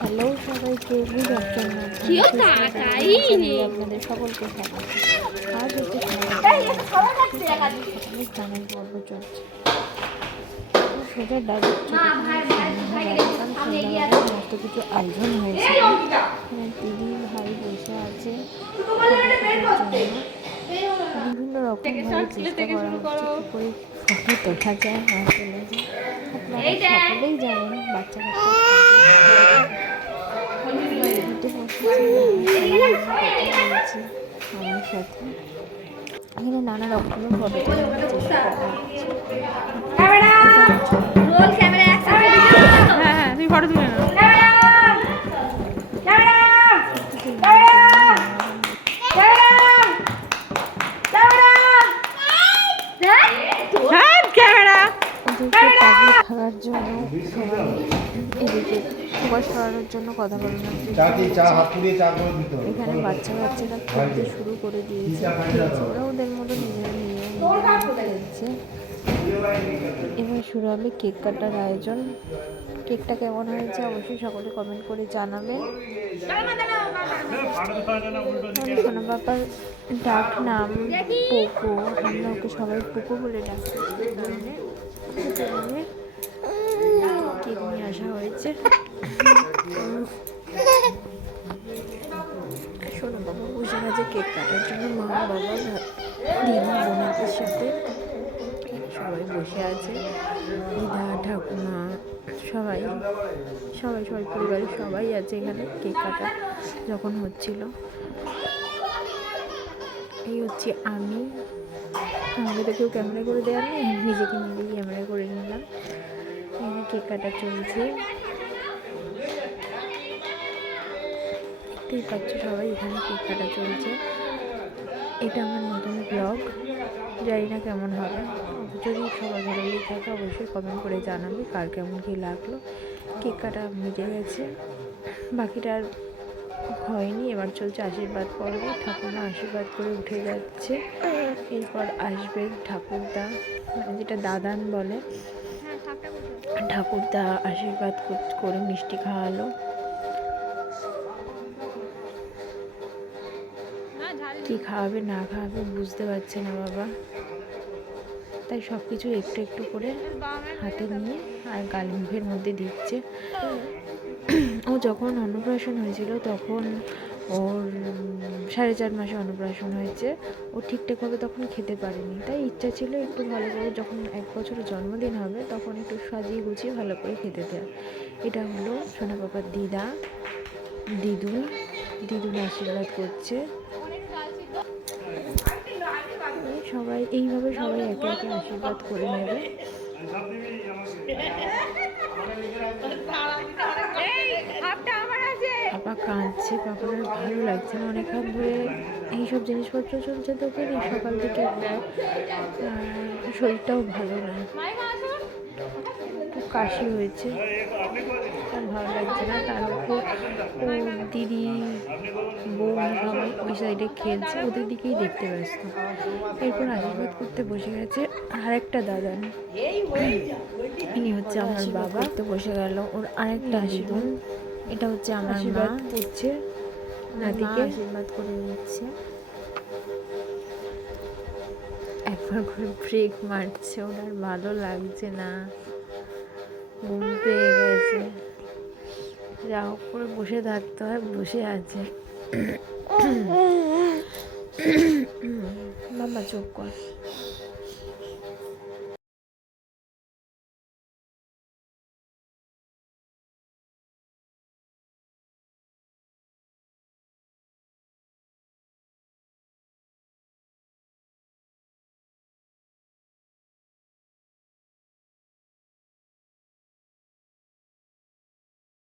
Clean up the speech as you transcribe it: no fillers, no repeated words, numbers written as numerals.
Hello সবাইকে, good afternoon. আপনাদের সকলকে স্বাগত। আজ হচ্ছে সকালে স্নানের পর্ব চলছে। সোজা ডাইরেক্ট সমস্ত কিছু আয়োজন হয়েছে। দিদি ভাই বসে আছে বিভিন্ন রকম ভাবে চেষ্টা করা হচ্ছে কি করে ফটো তোলা যায় না তোলা যায়। আপনারা সকলেই জানেন বাচ্চা কাচ্চা আমার সাথে এখানে নানা রকমের ফটো তোলার চেষ্টা করা হচ্ছে। হ্যাঁ তুমি ফটো তুলে নাও। থাকার জন্য এদিকে ফোকাস করানোর জন্য কথা বলানোর এখানে বাচ্চারা খেলতে শুরু করে দিয়েছে। ওরা ওদের মতো নিজেরা খেলছে। এবার শুরু হবে কেক কাটার আয়োজন। কেকটা কেমন হয়েছে অবশ্যই সকলে কমেন্ট করে জানাবেন। সোনা বাবার ডাক নাম পোকো, আমরা ওকে সবাই পোকো বলে ডাকি। কেক নিয়ে আসা হয়েছে। সোনা বাবা বসে গেছে কেক কাটার জন্য। মা বাবা দিদি বোনদের সাথে সবাই বসে আছে। দিদা ঠাকুমা সবাই সবাই সবাই পরিবারের সবাই আছে এখানে কেক কাটা যখন হচ্ছিল। এই হচ্ছে আমাকে তো কেউ ক্যামেরা করে দেওয়ার নেই, নিজেকে নিজেই ক্যামেরা করে নিলাম। এখানে কেক কাটা চলছে, দেখতেই পাচ্ছ সবাই এখানে কেক কাটা চলছে। এটা আমার নতুন ব্লগ, জানি না কেমন হবে। যদি সবার ভালো লেগে থাকে অবশ্যই কমেন্ট করে জানাবে কার কেমন কী লাগলো। কেক কাটা মিটে গেছে, বাকিটা আর হয়নি। এবার চলছে আশীর্বাদ পর্ব। ঠাকুমা আশীর্বাদ করে উঠে যাচ্ছে, এরপর আসবে ঠাকুরদা, মানে যেটা দাদান বলে। ঠাকুরদা আশীর্বাদ করে মিষ্টি খাওয়ালো। কি খাওয়াবে না খাওয়াবে বুঝতে পারছে না বাবা, তাই সব কিছু একটু একটু করে হাতে নিয়ে আর গাল মুখের মধ্যে দিচ্ছে। ও যখন অন্নপ্রাশন হয়েছিল তখন ওর 4.5 মাসে অন্নপ্রাশন হয়েছে। ও ঠিকঠাকভাবে তখন খেতে পারেনি, তাই ইচ্ছা ছিল একটু ভালো করে যখন 1 বছরের জন্মদিন হবে তখন একটু সাজিয়ে গুছিয়ে ভালো করে খেতে দেয়। এটা হলো সোনা বাবার দিদুন আশীর্বাদ করছে। সবাই এইভাবে সবাই একে একে আশীর্বাদ করে নেবে। পাপা কাঁদছে, পাপার ভালো লাগছে না, অনেকক্ষণ ধরে এইসব জিনিসপত্র চলছে তো সকাল থেকে শরীরটাও ভালো না, খুব কাশি হয়েছে, তার ভালো লাগছে না। তার উপর ও দিদি বোন সবাই ওই সাইডে খেলছে, ওদের দিকেই দেখতে ব্যস্ত। এরপর আশীর্বাদ করতে বসে গেছে আরেকটা দাদান, ইনি হচ্ছে আমার বাবা। তো বসে গেল ওর আরেকটা আশীর্বাদ। এটা হচ্ছে আমার মা করছে, নাতিকে আশীর্বাদ করে নিচ্ছে। একবার করে ব্রেক মারছে, ওনার ভালো লাগছে না, ঘুম পেয়ে গেছে, যা হোক করে বসে থাকতে হয়, বসে আছে। বাবা চুপ কর।